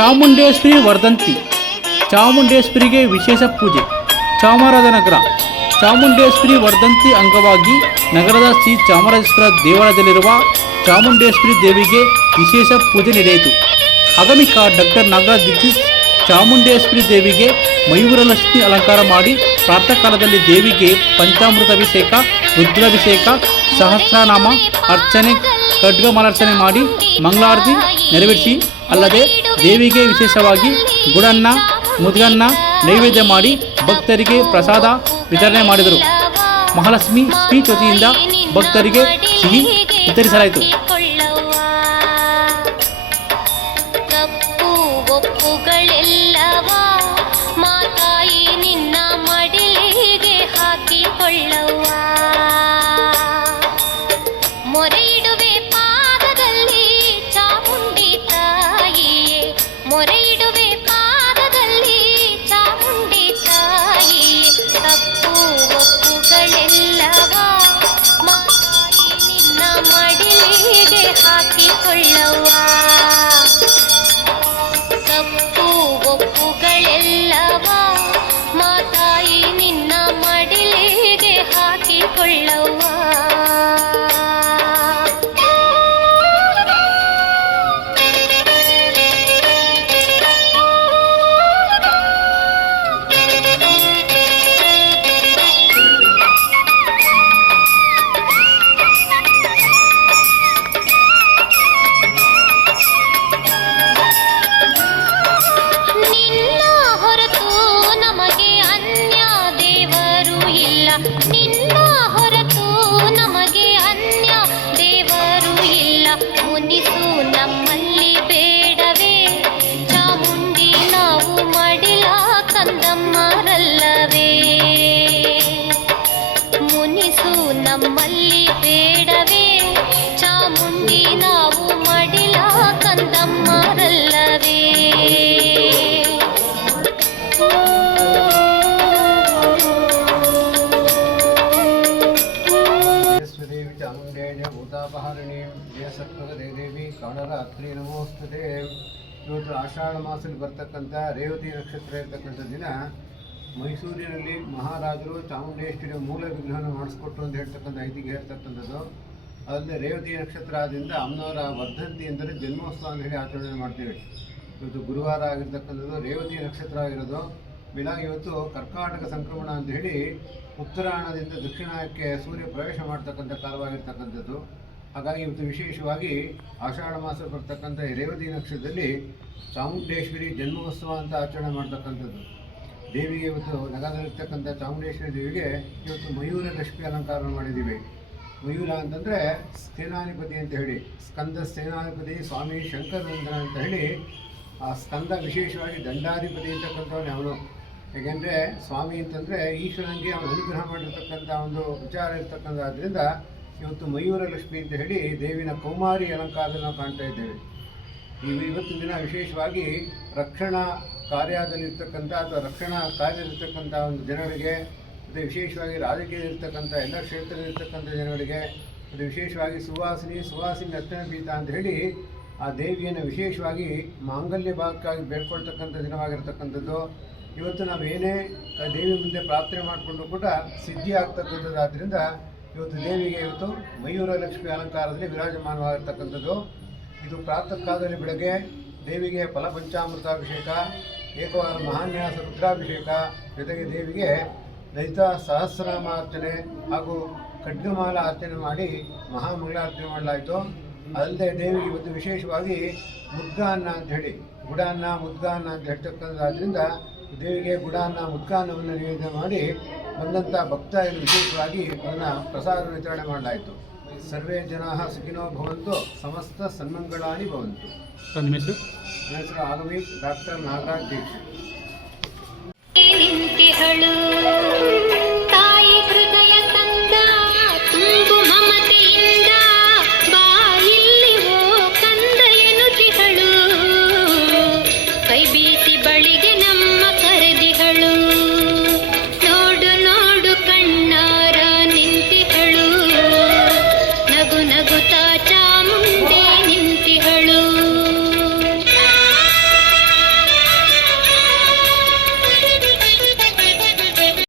ಚಾಮುಂಡೇಶ್ವರಿ ವರ್ಧಂತಿ. ಚಾಮುಂಡೇಶ್ವರಿಗೆ ವಿಶೇಷ ಪೂಜೆ. ಚಾಮರಾಜನಗರ. ಚಾಮುಂಡೇಶ್ವರಿ ವರ್ಧಂತಿ ಅಂಗವಾಗಿ ನಗರದ ಶ್ರೀ ಚಾಮರಾಜೇಶ್ವರ ದೇವಾಲಯದಲ್ಲಿರುವ ಚಾಮುಂಡೇಶ್ವರಿ ದೇವಿಗೆ ವಿಶೇಷ ಪೂಜೆ ನಡೆಯಿತು. ಆಗಮಿಕ ಡಾಕ್ಟರ್ ನಾಗರಾಜ್ ದೀಕ್ಷಿತ್ ಚಾಮುಂಡೇಶ್ವರಿ ದೇವಿಗೆ ಮಯೂರಲಕ್ಷ್ಮಿ ಅಲಂಕಾರ ಮಾಡಿ ಪ್ರಾತಃ ಕಾಲದಲ್ಲಿ ದೇವಿಗೆ ಪಂಚಾಮೃತಾಭಿಷೇಕ, ರುದ್ರಾಭಿಷೇಕ, ಸಹಸ್ರನಾಮ ಅರ್ಚನೆ, ಖಡ್ಗಮಾಲಾರ್ಚನೆ ಮಾಡಿ ಮಂಗಳಾರತಿ ನೆರವೇರಿಸಿ ಅಲ್ಲದೆ ದೇವಿಗೆ ವಿಶೇಷವಾಗಿ ಗುಡನ್ನ, ಮುದ್ಗನ್ನ ನೈವೇದ್ಯ ಮಾಡಿ ಭಕ್ತರಿಗೆ ಪ್ರಸಾದ ವಿತರಣೆ ಮಾಡಿದರು. ಮಹಾಲಕ್ಷ್ಮಿ ಸ್ವೀಟ್ ವತಿಯಿಂದ ಭಕ್ತರಿಗೆ ಸಿಹಿ ವಿತರಿಸಲಾಯಿತು. ಮೊರೆಯಿಡುವೆ ಪಾದದಲ್ಲಿ ಚಾಮುಂಡಿ ತಾಯಿಯೇ, ಮೊರೆಯಿಡುವೆ ಪಾದದಲ್ಲಿ ಚಾಮುಂಡಿ ತಾಯಿಯೇ. ತಪ್ಪು ಒಪ್ಪುಗಳೆಲ್ಲವ ಮಾತಾಯಿ ನಿನ್ನ ಮಡಿಲಿಗೆ ಹಾಕಿಕೊಳ್ಳವ್ವ. ತಪ್ಪು ಒಪ್ಪುಗಳೆಲ್ಲವ ಮಾತಾಯಿ ನಿನ್ನ ಮಡಿಲಿಗೆ ಹಾಕಿಕೊಳ್ಳವ್ವ. ನಿನ್ನ ಹೊರತು ನಮಗೆ ಅನ್ಯ ದೇವರು ಇಲ್ಲ. ಮುನಿಸು ನಮ್ಮಲ್ಲಿ ಬೇಡವೇ ಚಾಮುಂಡಿ, ನಾವು ಮಡಿಲ ಕಂದಮ್ಮರಲ್ಲವೇ. ಮುನಿಸು ನಮ್ಮಲ್ಲಿ ಬೇಡವೇ ಚಾಮುಂಡಿ, ನಾವು ಮಡಿಲ ಕಂದಮ್ಮರಲ್ಲವೇ. ಭೂತಾಪಹಾರಿಣೀಂ ಜಯಸತ್ವಗದೇ ದೇವಿ ಕಾಳರಾತ್ರಿ ನಮೋಸ್ತುತೆ. ಇವತ್ತು ಆಷಾಢ ಮಾಸದಲ್ಲಿ ಬರ್ತಕ್ಕಂಥ ರೇವತಿ ನಕ್ಷತ್ರ ಇರ್ತಕ್ಕಂಥ ದಿನ ಮೈಸೂರಿನಲ್ಲಿ ಮಹಾರಾಜರು ಚಾಮುಂಡೇಶ್ವರಿಯ ಮೂಲ ವಿಗ್ರಹವನ್ನು ಮಾಡಿಸ್ಕೊಟ್ರು ಅಂತ ಹೇಳ್ತಕ್ಕಂಥ ಐತಿಹ್ಯ ಹೇಳ್ತಕ್ಕಂಥದ್ದು. ಅದಲ್ಲದೆ ರೇವತಿ ನಕ್ಷತ್ರ ಆದ್ದರಿಂದ ಅಮ್ಮನವರ ವರ್ಧಂತಿ ಅಂದರೆ ಜನ್ಮೋತ್ಸವ ಅಂತ ಹೇಳಿ ಆಚರಣೆ ಮಾಡ್ತೀವಿ. ಇವತ್ತು ಗುರುವಾರ ಆಗಿರ್ತಕ್ಕಂಥದ್ದು, ರೇವತಿ ನಕ್ಷತ್ರ ಆಗಿರೋದು. ಬೆಳಗ್ಗೆ ಇವತ್ತು ಕರ್ಕಾಟಕ ಸಂಕ್ರಮಣ ಅಂತ ಹೇಳಿ ಉತ್ತರಾಯಣದಿಂದ ದಕ್ಷಿಣಕ್ಕೆ ಸೂರ್ಯ ಪ್ರವೇಶ ಮಾಡ್ತಕ್ಕಂಥ ಕಾಲವಾಗಿರ್ತಕ್ಕಂಥದ್ದು. ಹಾಗಾಗಿ ಇವತ್ತು ವಿಶೇಷವಾಗಿ ಆಷಾಢ ಮಾಸ ಬರ್ತಕ್ಕಂಥ ಈ ರೇವತಿ ನಕ್ಷತ್ರದಲ್ಲಿ ಚಾಮುಂಡೇಶ್ವರಿ ಜನ್ಮೋತ್ಸವ ಅಂತ ಆಚರಣೆ ಮಾಡ್ತಕ್ಕಂಥದ್ದು. ದೇವಿಗೆ ಇವತ್ತು ನಗರದಲ್ಲಿರ್ತಕ್ಕಂಥ ಚಾಮುಂಡೇಶ್ವರಿ ದೇವಿಗೆ ಇವತ್ತು ಮಯೂರ ಲಕ್ಷ್ಮಿ ಅಲಂಕಾರ ಮಾಡಿದ್ದೀವಿ. ಮಯೂರ ಅಂತಂದರೆ ಸೇನಾಧಿಪತಿ ಅಂತ ಹೇಳಿ, ಸ್ಕಂದ ಸೇನಾಧಿಪತಿ ಸ್ವಾಮಿ ಶಂಕರನಂದನ ಅಂತ ಹೇಳಿ. ಆ ಸ್ಕಂದ ವಿಶೇಷವಾಗಿ ದಂಡಾಧಿಪತಿ ಅಂತಕ್ಕಂಥವನೇ ಅವನು. ಏಕೆಂದರೆ ಸ್ವಾಮಿ ಅಂತಂದರೆ ಈಶ್ವರನಿಗೆ ಅವನು ಅನುಗ್ರಹ ಮಾಡಿರ್ತಕ್ಕಂಥ ಒಂದು ವಿಚಾರ ಇರ್ತಕ್ಕಂಥದ್ರಿಂದ ಇವತ್ತು ಮಯೂರ ಲಕ್ಷ್ಮಿ ಅಂತ ಹೇಳಿ ದೇವಿನ ಕೌಮಾರಿ ಅಲಂಕಾರದಲ್ಲಿ ನಾವು ಕಾಣ್ತಾ ಇದ್ದೇವೆ. ಇವತ್ತು ದಿನ ವಿಶೇಷವಾಗಿ ರಕ್ಷಣಾ ಕಾರ್ಯದಲ್ಲಿರ್ತಕ್ಕಂಥ ಅಥವಾ ರಕ್ಷಣಾ ಕಾರ್ಯದಲ್ಲಿರ್ತಕ್ಕಂಥ ಒಂದು ಜನಗಳಿಗೆ, ಮತ್ತು ವಿಶೇಷವಾಗಿ ರಾಜಕೀಯದಲ್ಲಿರ್ತಕ್ಕಂಥ ಎಲ್ಲ ಕ್ಷೇತ್ರದಲ್ಲಿರ್ತಕ್ಕಂಥ ಜನಗಳಿಗೆ, ಮತ್ತು ವಿಶೇಷವಾಗಿ ಸುವಾಸಿನಿ ಅರ್ಚನ ಪೀಠ ಅಂತ ಹೇಳಿ ಆ ದೇವಿಯನ್ನು ವಿಶೇಷವಾಗಿ ಮಾಂಗಲ್ಯ ಭಾಗಕ್ಕಾಗಿ ಬೇಡ್ಕೊಳ್ತಕ್ಕಂಥ ದಿನವಾಗಿರ್ತಕ್ಕಂಥದ್ದು. ಇವತ್ತು ನಾವು ಏನೇ ದೇವಿ ಮುಂದೆ ಪ್ರಾರ್ಥನೆ ಮಾಡಿಕೊಂಡು ಕೂಡ ಸಿದ್ಧಿ ಆಗ್ತಕ್ಕಂಥದ್ದಾದ್ದರಿಂದ ಇವತ್ತು ದೇವಿಗೆ ಇವತ್ತು ಮಯೂರ ಲಕ್ಷ್ಮಿ ಅಲಂಕಾರದಲ್ಲಿ ವಿರಾಜಮಾನವಾಗಿರ್ತಕ್ಕಂಥದ್ದು. ಇದು ಪ್ರಾತಃ ಕಾಲದಲ್ಲಿ ಬೆಳಗ್ಗೆ ದೇವಿಗೆ ಫಲಪಂಚಾಮೃತಾಭಿಷೇಕ, ಏಕವಾರ ಮಹಾನ್ಯಾಸ ರುದ್ರಾಭಿಷೇಕ, ಜೊತೆಗೆ ದೇವಿಗೆ ಲಲಿತಾ ಸಹಸ್ರನಾಮ ಅರ್ಚನೆ ಹಾಗೂ ಖಡ್ಗಮಾಲ ಅರ್ಚನೆ ಮಾಡಿ ಮಹಾಮಂಗಳಾರ್ಚನೆ ಮಾಡಲಾಯಿತು. ಅದಲ್ಲದೆ ದೇವಿಗೆ ಇವತ್ತು ವಿಶೇಷವಾಗಿ ಮುದ್ಗಾನ್ನ ಅಂತ ಹೇಳಿ, ಗುಡಾನ್ನ ಮುದ್ಗಾನ್ನ ಅಂತ ಹೇಳ್ತಕ್ಕಂಥದ್ರಿಂದ ದೇವಿಗೆ ಗುಡಾನ್ನ ಮುದ್ಗಾನ್ನವನ್ನು ನಿವೇದನೆ ಮಾಡಿ ಬಂದಂಥ ಭಕ್ತರಿಗೆ ವಿಶೇಷವಾಗಿ ಅದನ್ನು ಪ್ರಸಾದ ವಿತರಣೆ ಮಾಡಲಾಯಿತು. ಸರ್ವೇ ಜನಾಃ ಸುಖಿನೋ ಭವಂತು, ಸಮಸ್ತ ಸನ್ಮಂಗಳಾನಿ ಭವಂತು. ನಿಮ್ಮ ಹೆಸರು? ನನ್ನ ಹೆಸರು ಆಗಮಿ ಡಾಕ್ಟರ್ ನಾಗರಾಜ್ ದೀಕ್ಷಿತ್.